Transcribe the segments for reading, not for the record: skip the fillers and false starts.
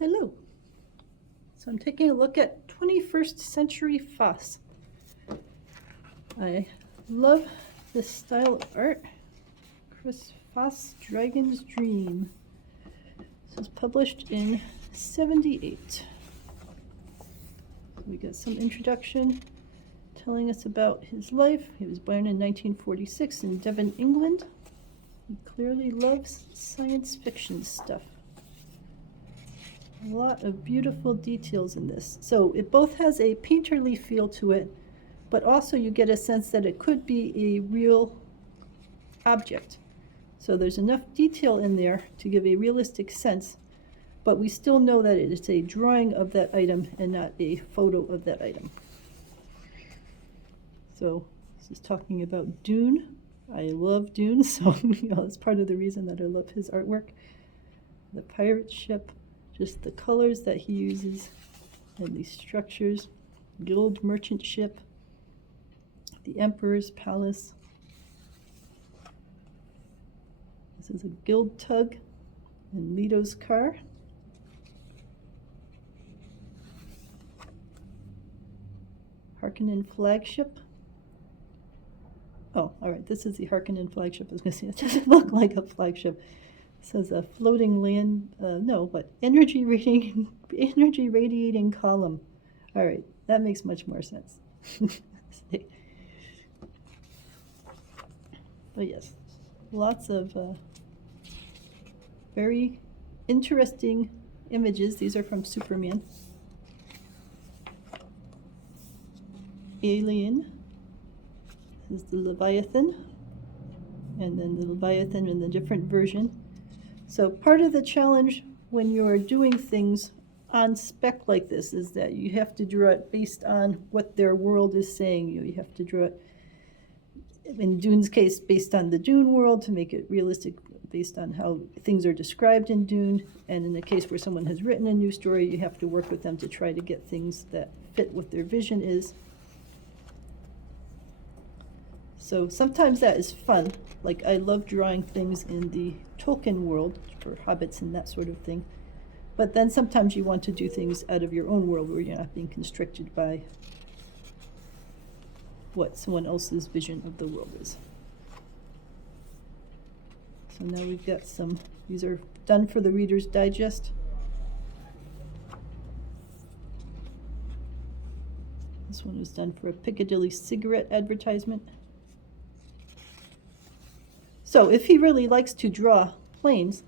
Hello. So I'm taking a look at 21st century Foss. I love this style of art. Chris Foss, Dragon's Dream. This was published in '78. We got some introduction telling us about his life. He was born in 1946 in Devon, England. He clearly loves science fiction stuff. A lot of beautiful details in this. So it both has a painterly feel to it, but also you get a sense that it could be a real object. So there's enough detail in there to give a realistic sense, but we still know that it is a drawing of that item and not a photo of that item. So this is talking about Dune. I love Dune, so that's part of the reason that I love his artwork. The pirate ship, just the colors that he uses, and these structures. Guild merchant ship, the Emperor's palace. This is a guild tug, and Leto's car. Harkonnen flagship. Oh, all right, this is the Harkonnen flagship. I was going to say, it doesn't look like a flagship. It says a floating land, energy radiating column. All right, that makes much more sense. But yes, lots of very interesting images. These are from Superman. Alien. This is the Leviathan. And then the Leviathan in the different version. So part of the challenge when you're doing things on spec like this is that you have to draw it based on what their world is saying. You have to draw it, in Dune's case, based on the Dune world to make it realistic based on how things are described in Dune. And in the case where someone has written a new story, you have to work with them to try to get things that fit what their vision is. So sometimes that is fun. Like I love drawing things in the Tolkien world for hobbits and that sort of thing. But then sometimes you want to do things out of your own world where you're not being constricted by what someone else's vision of the world is. So now we've got some, these are done for the Reader's Digest. This one was done for a Piccadilly cigarette advertisement. So if he really likes to draw planes,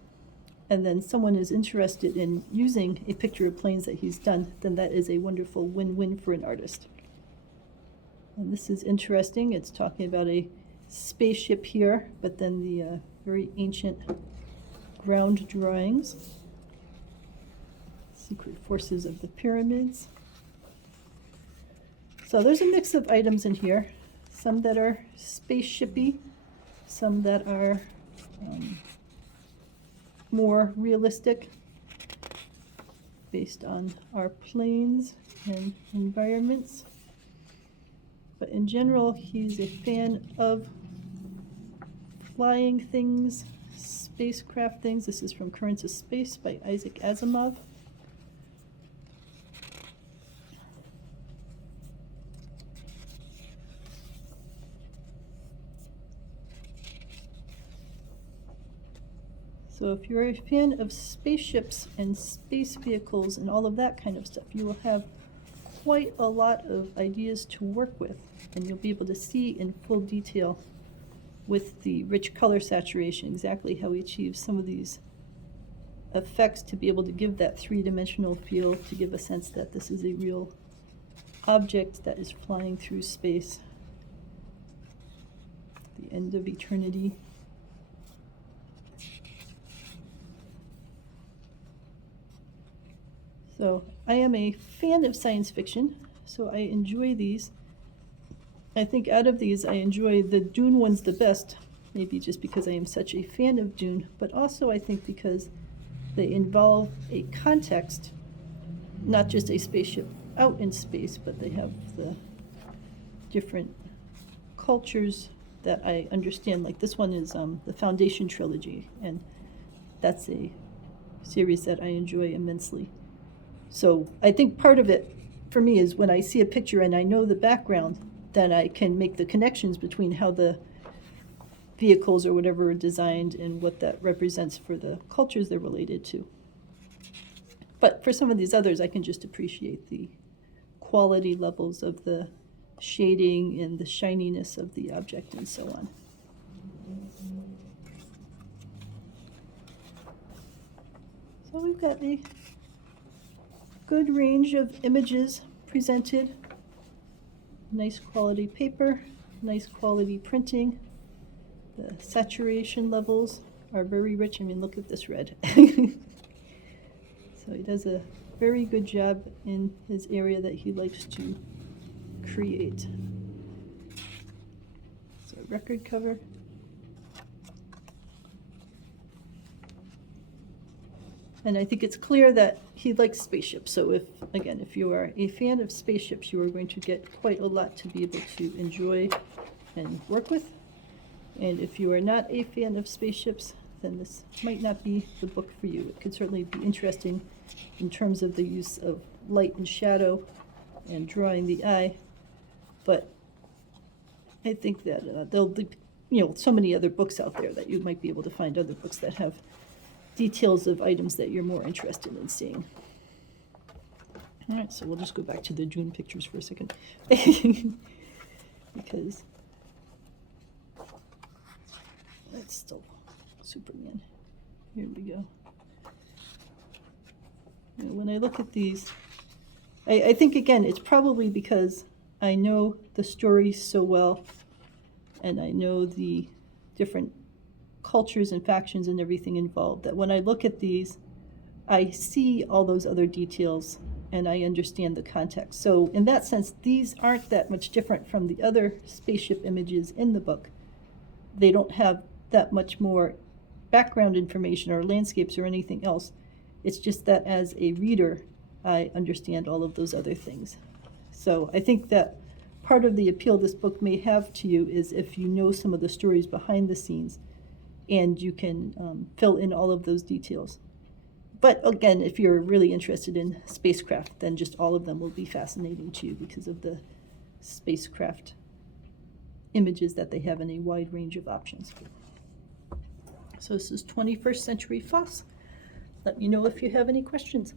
and then someone is interested in using a picture of planes that he's done, then that is a wonderful win-win for an artist. And this is interesting. It's talking about a spaceship here, but then the very ancient ground drawings. Secret forces of the pyramids. So there's a mix of items in here. Some that are spaceshipy, some that are more realistic based on our planes and environments. But in general, he's a fan of flying things, spacecraft things. This is from Currents of Space by Isaac Asimov. So if you're a fan of spaceships and space vehicles and all of that kind of stuff, you will have quite a lot of ideas to work with, and you'll be able to see in full detail with the rich color saturation exactly how he achieves some of these effects to be able to give that three-dimensional feel, to give a sense that this is a real object that is flying through space. The end of eternity. So I am a fan of science fiction, so I enjoy these. I think out of these I enjoy the Dune ones the best, maybe just because I am such a fan of Dune, but also I think because they involve a context, not just a spaceship out in space, but they have the different cultures that I understand. Like this one is the Foundation trilogy, and that's a series that I enjoy immensely. So I think part of it for me is when I see a picture and I know the background, then I can make the connections between how the vehicles or whatever are designed and what that represents for the cultures they're related to. But for some of these others, I can just appreciate the quality levels of the shading and the shininess of the object and so on. So we've got a good range of images presented. Nice quality paper, nice quality printing. The saturation levels are very rich. I mean, look at this red. So he does a very good job in his area that he likes to create. So record cover. And I think it's clear that he likes spaceships. So if you are a fan of spaceships, you are going to get quite a lot to be able to enjoy and work with. And if you are not a fan of spaceships, then this might not be the book for you. It could certainly be interesting in terms of the use of light and shadow and drawing the eye. But I think that there'll be, so many other books out there that you might be able to find other books that have details of items that you're more interested in seeing. All right, so we'll just go back to the June pictures for a second. Because that's still Superman. Here we go. When I look at these, I think, again, it's probably because I know the story so well, and I know the different cultures and factions and everything involved, that when I look at these, I see all those other details and I understand the context. So in that sense, these aren't that much different from the other spaceship images in the book. They don't have that much more background information or landscapes or anything else. It's just that as a reader, I understand all of those other things. So I think that part of the appeal this book may have to you is if you know some of the stories behind the scenes and you can fill in all of those details. But again, if you're really interested in spacecraft, then just all of them will be fascinating to you because of the spacecraft images that they have in a wide range of options. So this is 21st Century Foss. Let me know if you have any questions.